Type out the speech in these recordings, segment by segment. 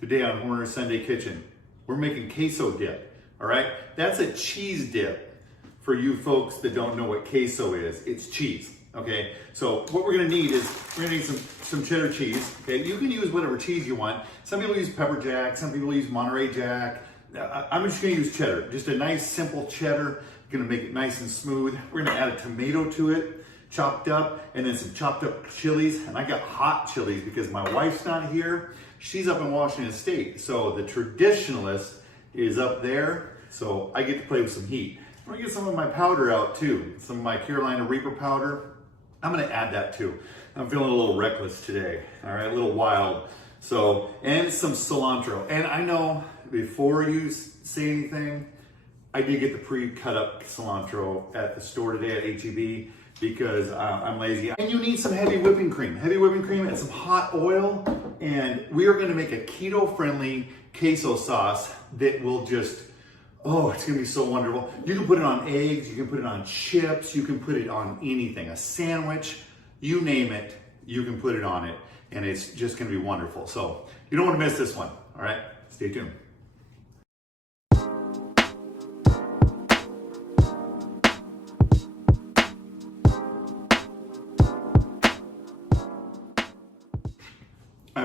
Today on Horner Sunday Kitchen, we're making queso dip, all right? That's a cheese dip for you folks that don't know what queso is. It's cheese, okay? So what we're gonna need is, we're gonna need some cheddar cheese, okay? You can use whatever cheese you want. Some people use pepper jack, some people use Monterey Jack. I'm just gonna use cheddar, just a nice simple cheddar. Gonna make it nice and smooth. We're gonna add a tomato to it, chopped up, and then some chopped up chilies. And I got hot chilies because my wife's not here. She's up in Washington State. So the traditionalist is up there. So I get to play with some heat. I'm gonna get some of my powder out too. Some of my Carolina Reaper powder. I'm gonna add that too. I'm feeling a little reckless today. All right, a little wild. So, and some cilantro. And I know before you say anything, I did get the pre-cut up cilantro at the store today at H-E-B because I'm lazy. And you need some heavy whipping cream and some hot oil. And we are gonna make a keto-friendly queso sauce that will just, oh, it's gonna be so wonderful. You can put it on eggs, you can put it on chips, you can put it on anything, a sandwich, you name it, you can put it on it. And it's just gonna be wonderful. So you don't wanna miss this one, all right? Stay tuned.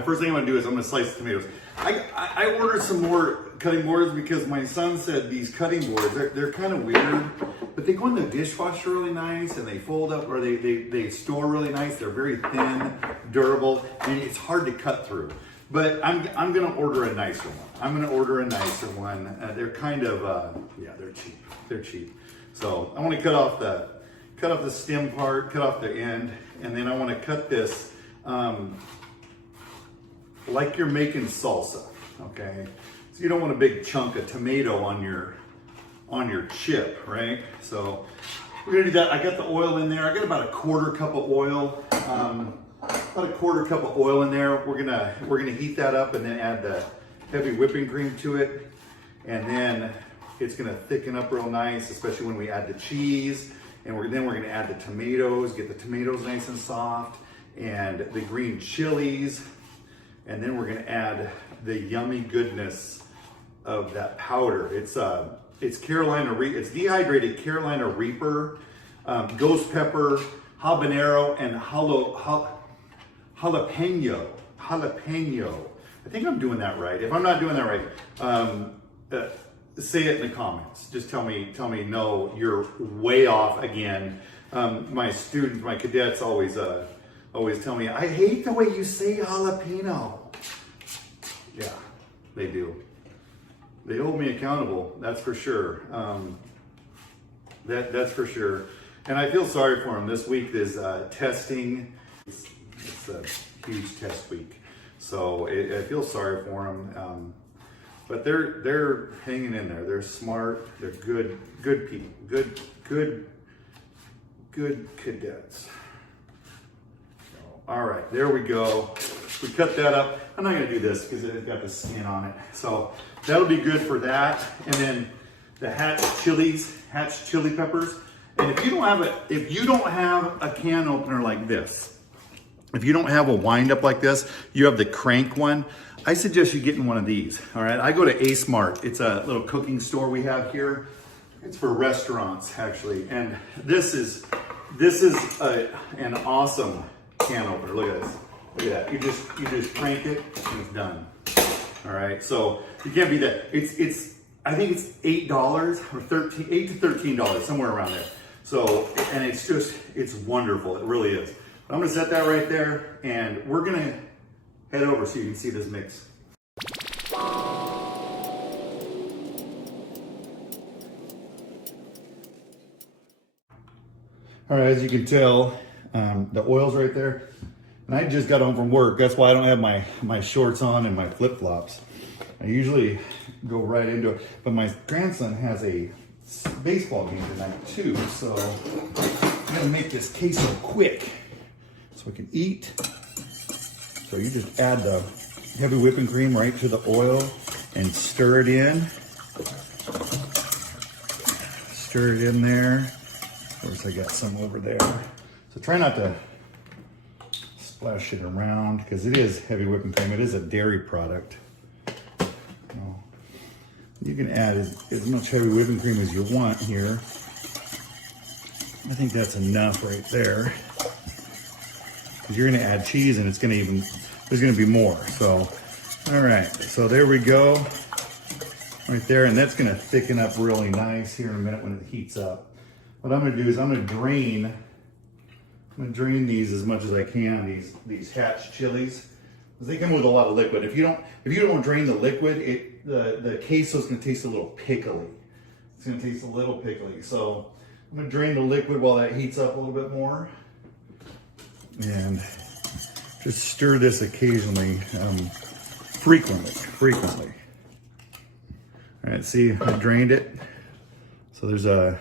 First thing I'm gonna do is I'm gonna slice the tomatoes. I ordered some more cutting boards because my son said these cutting boards, they're kind of weird, but they go in the dishwasher really nice and they fold up, or they store really nice. They're very thin, durable, and it's hard to cut through. But I'm gonna order a nicer one. They're kind of, yeah, they're cheap. They're cheap. So I wanna cut off the stem part, cut off the end, and then I wanna cut this, like you're making salsa, okay? So you don't want a big chunk of tomato on your chip, right? So we're gonna do that. I got the oil in there. I got about a quarter cup of oil. In there. We're gonna heat that up and then add the heavy whipping cream to it. And then it's gonna thicken up real nice, especially when we add the cheese. And then we're gonna add the tomatoes, get the tomatoes nice and soft, and the green chilies. And then we're gonna add the yummy goodness of that powder. It's it's dehydrated Carolina Reaper, ghost pepper, habanero, and jalapeno. I think I'm doing that right. If I'm not doing that right, say it in the comments. Just tell me no, you're way off again. My students, my cadets always tell me, I hate the way you say jalapeno. Yeah, they do. They hold me accountable, that's for sure. That's for sure. And I feel sorry for them. This week is testing. It's a huge test week. So I feel sorry for them. But they're hanging in there. They're smart. They're good people. Good cadets. All right, there we go. We cut that up. I'm not gonna do this because it's got the skin on it. So that'll be good for that. And then the hatch chili peppers. And if you don't have a can opener like this, if you don't have a wind up like this, you have the crank one, I suggest you getting one of these, all right? I go to Ace Mart. It's a little cooking store we have here. It's for restaurants, actually. And this is an awesome can opener. Look at this. Look at that. You just crank it and it's done. All right. So you can't beat that. I think it's $8 or $8 to $13, somewhere around there. So, and it's wonderful. It really is. I'm gonna set that right there, and we're gonna head over so you can see this mix. All right, as you can tell, the oil's right there. And I just got home from work. That's why I don't have my shorts on and my flip-flops. I usually go right into it. But my grandson has a baseball game tonight too. So I'm gonna make this queso quick so we can eat. So you just add the heavy whipping cream right to the oil and stir it in. Stir it in there. Of course, I got some over there. So try not to splash it around because it is heavy whipping cream. It is a dairy product. So you can add as much heavy whipping cream as you want here. I think that's enough right there. Because you're gonna add cheese and it's gonna there's gonna be more. So, all right, so there we go. Right there, and that's gonna thicken up really nice here in a minute when it heats up. What I'm gonna do is I'm gonna drain these as much as I can, these hatch chilies. Because they come with a lot of liquid. If you don't drain the liquid, the queso's gonna taste a little pickly. It's gonna taste a little pickly. So I'm gonna drain the liquid while that heats up a little bit more. And just stir this occasionally, frequently. All right, see, I drained it. So there's it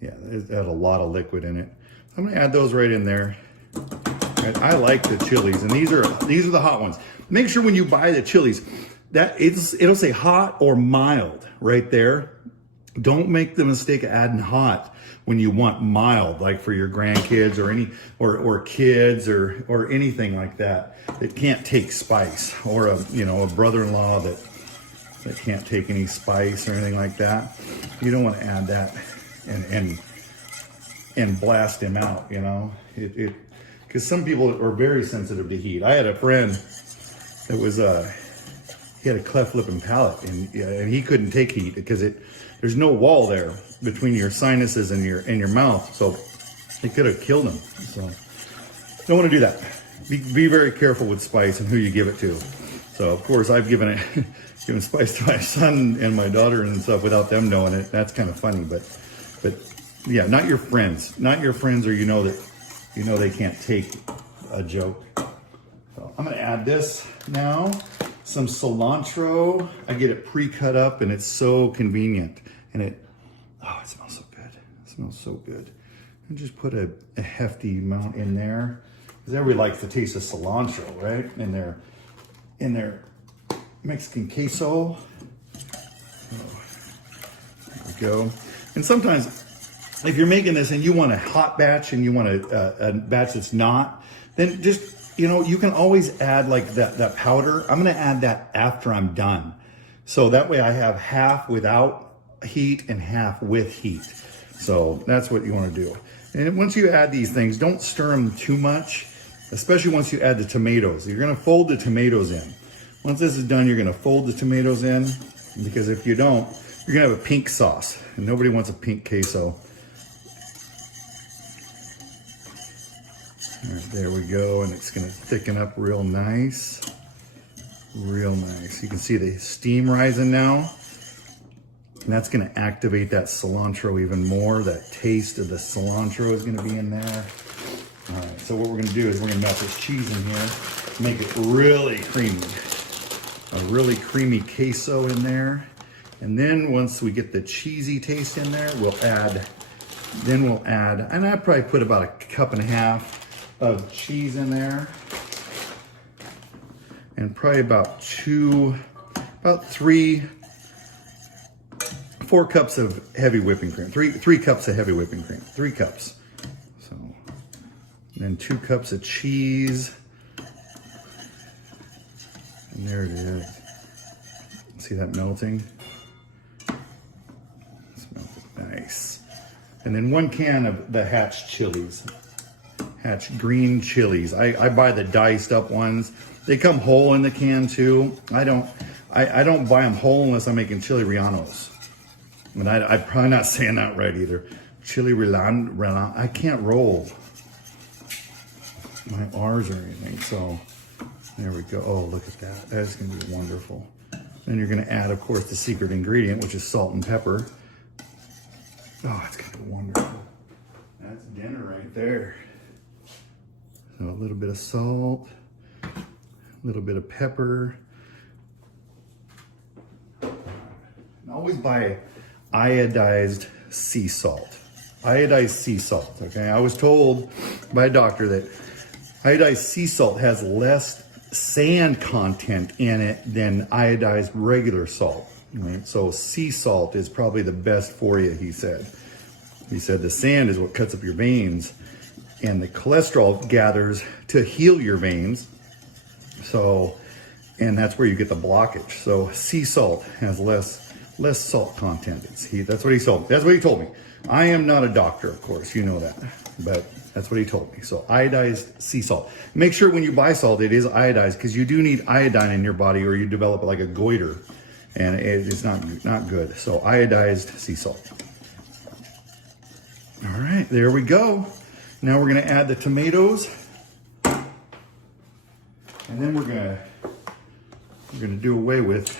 had a lot of liquid in it. I'm gonna add those right in there. And I like the chilies, and these are the hot ones. Make sure when you buy the chilies that it'll say hot or mild right there. Don't make the mistake of adding hot when you want mild, like for your grandkids or kids or anything like that. It can't take spice, or a brother-in-law that can't take any spice or anything like that. You don't want to add that and blast him out, because some people are very sensitive to heat. I had a friend that was he had a cleft lip and palate, and he couldn't take heat because there's no wall there between your sinuses and your mouth, so it could have killed him. So don't want to do that. Be very careful with spice and who you give it to. So of course I've given spice to my son and my daughter and stuff without them knowing it. That's kind of funny, but yeah, not your friends, or they can't take a joke. So I'm gonna add this now. Some cilantro. I get it pre-cut up, and it's so convenient. And it smells so good. It smells so good. And just put a hefty amount in there, because everybody likes the taste of cilantro, right? In their Mexican queso. Oh, there we go. And sometimes, if you're making this and you want a hot batch and you want a batch that's not, then just, you can always add like that powder. I'm gonna add that after I'm done. So that way I have half without heat and half with heat. So that's what you wanna do. And once you add these things, don't stir them too much, especially once you add the tomatoes. You're gonna fold the tomatoes in. Once this is done, you're gonna fold the tomatoes in, because if you don't, you're gonna have a pink sauce, and nobody wants a pink queso. All right, there we go, and it's gonna thicken up real nice. Real nice. You can see the steam rising now, and that's gonna activate that cilantro even more. That taste of the cilantro is gonna be in there. All right, so what we're gonna do is we're gonna melt this cheese in here, make it really creamy. A really creamy queso in there. And then once we get the cheesy taste in there, we'll add, and I probably put about a cup and a half of cheese in there. And probably about 4 cups of heavy whipping cream. 3 cups of heavy whipping cream, 3 cups. So, and then 2 cups of cheese. And there it is. See that melting? It's melted nice. And then 1 can of the Hatch chilies. Hatch green chilies. I buy the diced up ones. They come whole in the can too. I don't buy them whole unless I'm making chili rellenos. And I'm probably not saying that right either. Chili relleno. I can't roll my R's or anything. So there we go. Oh, look at that. That's gonna be wonderful. Then you're gonna add, of course, the secret ingredient, which is salt and pepper. Oh, it's gonna be wonderful. That's dinner right there. So a little bit of salt, a little bit of pepper. And always buy iodized sea salt. Iodized sea salt, okay? I was told by a doctor that iodized sea salt has less sand content in it than iodized regular salt, right? So sea salt is probably the best for you, he said. He said the sand is what cuts up your veins, and the cholesterol gathers to heal your veins. So and that's where you get the blockage. So sea salt has less salt content. That's what he told me. That's what he told me. I am not a doctor, of course, you know that, but that's what he told me. So iodized sea salt. Make sure when you buy salt, it is iodized, because you do need iodine in your body or you develop like a goiter, and it is not good. So iodized sea salt. All right, there we go. Now we're gonna add the tomatoes, and then we're gonna do away with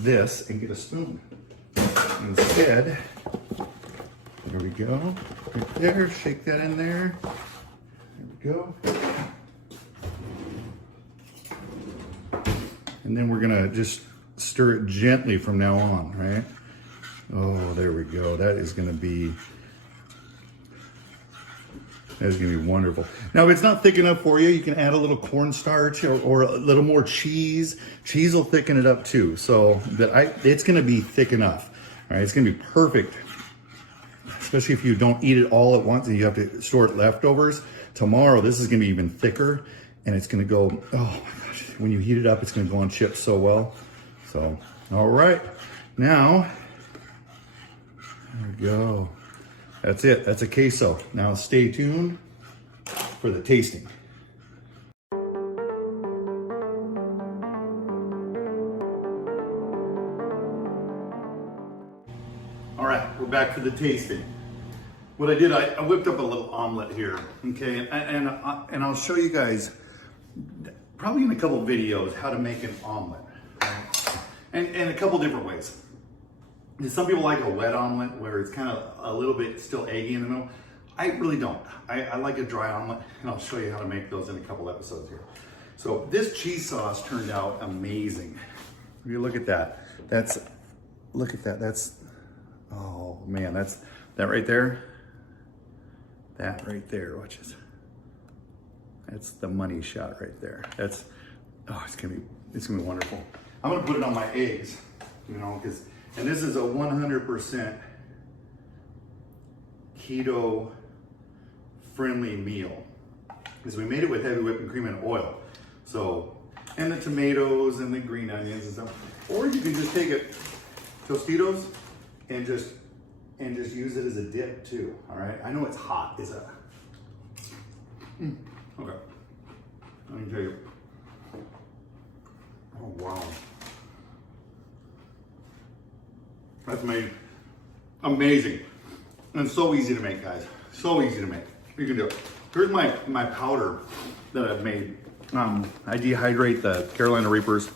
this and get a spoon. Instead, there we go, right there, shake that in there. There we go. And then we're gonna just stir it gently from now on, right? Oh, there we go. That is gonna be wonderful. Now, if it's not thick enough for you, you can add a little cornstarch or a little more cheese. Cheese will thicken it up too. So it's gonna be thick enough. All right, it's gonna be perfect, especially if you don't eat it all at once and you have to store it leftovers. Tomorrow, this is gonna be even thicker, and it's gonna go, oh my gosh, when you heat it up, it's gonna go on chips so well. So, all right, now, there we go. That's it, that's a queso. Now stay tuned for the tasting. All right, we're back for the tasting. What I did, I whipped up a little omelet here, okay? And I'll show you guys, probably in a couple videos, how to make an omelet. Right? And a couple different ways. Some people like a wet omelet where it's kind of a little bit still eggy in the middle. I really don't. I like a dry omelet, and I'll show you how to make those in a couple episodes here. So this cheese sauce turned out amazing. If you look at that, look at that. That's, oh man, that right there. That right there, watch this. That's the money shot right there. That's, oh, it's gonna be wonderful. I'm gonna put it on my eggs, you know, and this is a 100% keto friendly meal, because we made it with heavy whipping cream and oil. So, and the tomatoes and the green onions and stuff. Or you can just take it, Tostitos, and just use it as a dip too, all right? I know it's hot, is it? Okay, let me tell you. Oh, wow. That's amazing. Amazing. And so easy to make, guys. So easy to make. You can do it. Here's my powder that I've made. I dehydrate the Carolina Reapers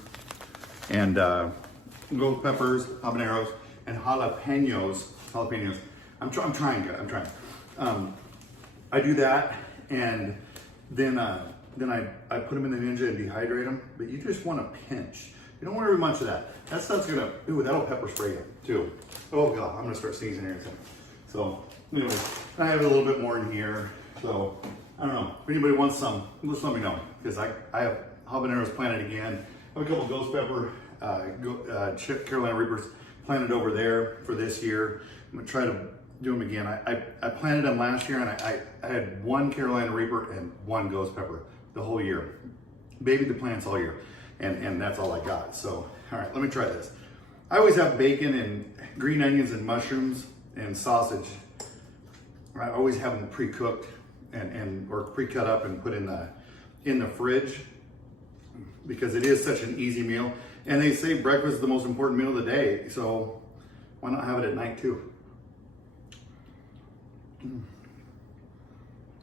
and ghost peppers, habaneros, and jalapenos. I'm trying. I do that, and then I put them in the Ninja and dehydrate them. But you just want to pinch. You don't want very much of that. That stuff's gonna, ooh, that'll pepper spray you too. Oh God, I'm gonna start sneezing here in a second. So anyway, I have a little bit more in here. So I don't know, if anybody wants some, just let me know. Because I have habaneros planted again. I have a couple ghost pepper, Carolina Reapers planted over there for this year. I'm gonna try to do them again. I planted them last year, and I had one Carolina Reaper and one ghost pepper the whole year. Babied the plants all year. And that's all I got. So, all right, let me try this. I always have bacon and green onions and mushrooms and sausage. I always have them pre-cooked or pre-cut up and put in the fridge, because it is such an easy meal. And they say breakfast is the most important meal of the day, so why not have it at night too?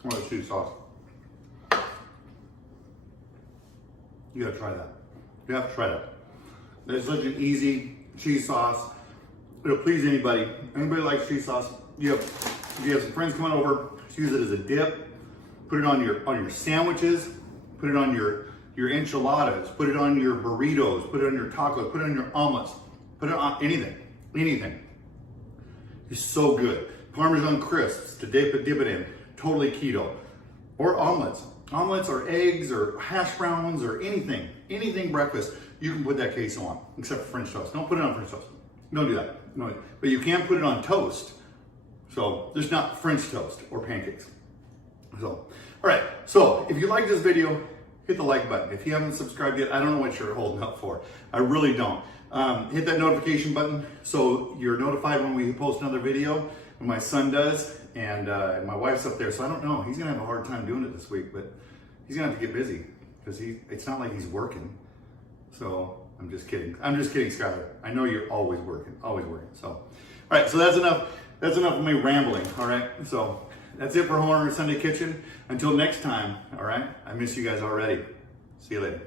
Oh, that cheese sauce. You gotta try that. You have to try that. It's such an easy cheese sauce. It'll please anybody. Anybody likes cheese sauce? If you have some friends coming over, just use it as a dip. Put it on your sandwiches. Put it on your enchiladas. Put it on your burritos. Put it on your tacos. Put it on your omelets. Put it on anything. It's so good. Parmesan crisps to dip it in. Totally keto. Or omelets. Omelets or eggs or hash browns or anything breakfast, you can put that queso on, except for French toast. Don't put it on French toast. Don't do that. No, but you can put it on toast. So there's not French toast or pancakes. So, all right. So if you like this video, hit the like button. If you haven't subscribed yet, I don't know what you're holding up for. I really don't. Hit that notification button so you're notified when we post another video. When my son does, and my wife's up there, so I don't know. He's gonna have a hard time doing it this week, but he's gonna have to get busy because it's not like he's working. So I'm just kidding. I'm just kidding, Skylar. I know you're always working, always working. So, all right, so that's enough. That's enough of me rambling. All right, so that's it for Homeowner Sunday Kitchen. Until next time, all right. I miss you guys already. See you later.